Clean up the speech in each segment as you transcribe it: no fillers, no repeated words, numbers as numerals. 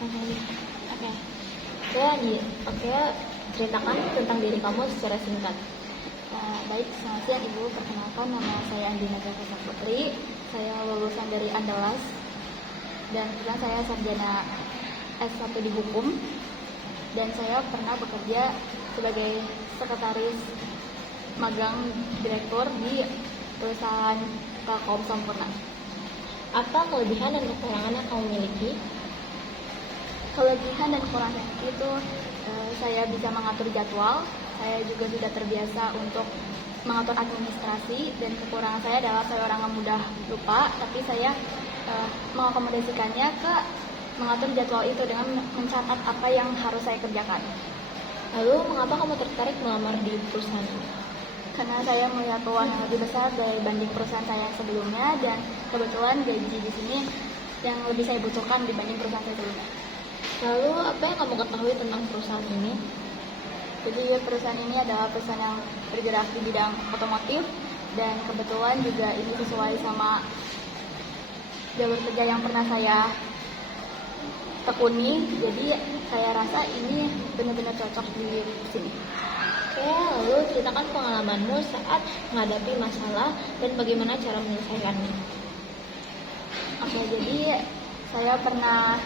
Oke. Oke, ceritakan tentang diri kamu secara singkat. Baik, selamat siang Ibu. Perkenalkan, nama saya Andi Nagakasa Putri. Saya lulusan dari Andalas dan kebetulan saya sarjana S1 di Hukum. Dan saya pernah bekerja sebagai sekretaris magang direktur di perusahaan Telkom Sampurna. Apa kelebihan dan kekurangan yang kamu miliki? Kelebihan dan kekurangan itu saya bisa mengatur jadwal. Saya juga sudah terbiasa untuk mengatur administrasi, dan kekurangan saya adalah saya orang yang mudah lupa, tapi saya mengakomodasikannya ke mengatur jadwal itu dengan mencatat apa yang harus saya kerjakan. Lalu, mengapa kamu tertarik melamar di perusahaan ini? Karena saya melihat peluang yang lebih besar dibanding perusahaan saya yang sebelumnya, dan kebetulan gaji di sini yang lebih saya butuhkan dibanding perusahaan saya sebelumnya. Lalu, apa yang kamu ketahui tentang perusahaan ini? Jadi perusahaan ini adalah perusahaan yang bergerak di bidang otomotif, dan kebetulan juga ini sesuai sama jalur kerja yang pernah saya tekuni. Jadi saya rasa ini benar-benar cocok di sini. Oke, lalu ceritakan pengalamanmu saat menghadapi masalah dan bagaimana cara menyelesaikannya. Oke, jadi saya pernah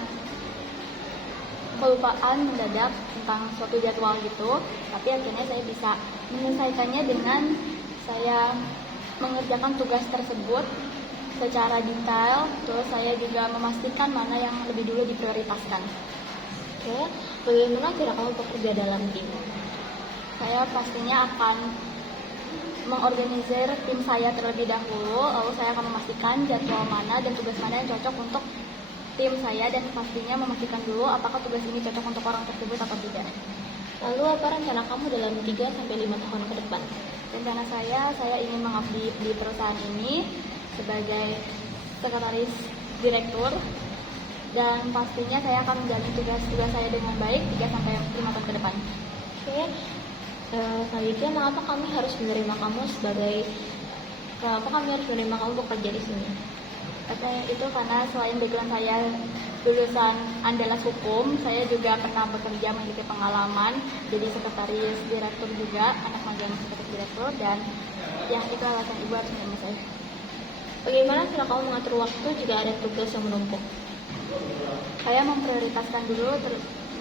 kelupaan mendadak tentang suatu jadwal gitu, tapi akhirnya saya bisa menyelesaikannya dengan saya mengerjakan tugas tersebut secara detail. Terus saya juga memastikan mana yang lebih dulu diprioritaskan. Oke, bagaimana cara kamu bekerja dalam tim? Saya pastinya akan mengorganisir tim saya terlebih dahulu, lalu saya akan memastikan jadwal mana dan tugas mana yang cocok untuk tim saya, dan pastinya memastikan dulu apakah tugas ini cocok untuk orang tersebut atau tidak. Lalu, apa rencana kamu dalam 3-5 tahun ke depan? Rencana saya ingin mengabdi di perusahaan ini sebagai sekretaris direktur, dan pastinya saya akan menjalani tugas-tugas saya dengan baik 3-5 tahun ke depan. Oke, selanjutnya kenapa kami harus menerima kamu bekerja di sini? Itu karena selain background saya lulusan Andalas Hukum, saya juga pernah bekerja, memiliki pengalaman jadi sekretaris direktur juga, anak magang sekretaris direktur, dan ya itu alasan Ibu harus menerima saya. Bagaimana cara kamu mengatur waktu jika ada tugas yang menumpuk? Saya memprioritaskan dulu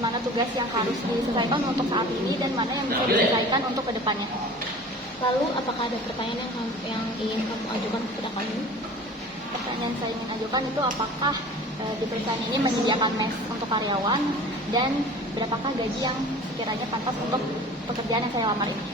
mana tugas yang harus diselesaikan untuk saat ini dan mana yang bisa diselesaikan untuk kedepannya. Lalu, apakah ada pertanyaan yang ingin kamu ajukan kepada kami? Pertanyaan saya ingin ajukan itu apakah di perusahaan ini menyediakan mes untuk karyawan, dan berapakah gaji yang sekiranya pantas untuk pekerjaan yang saya lamar ini.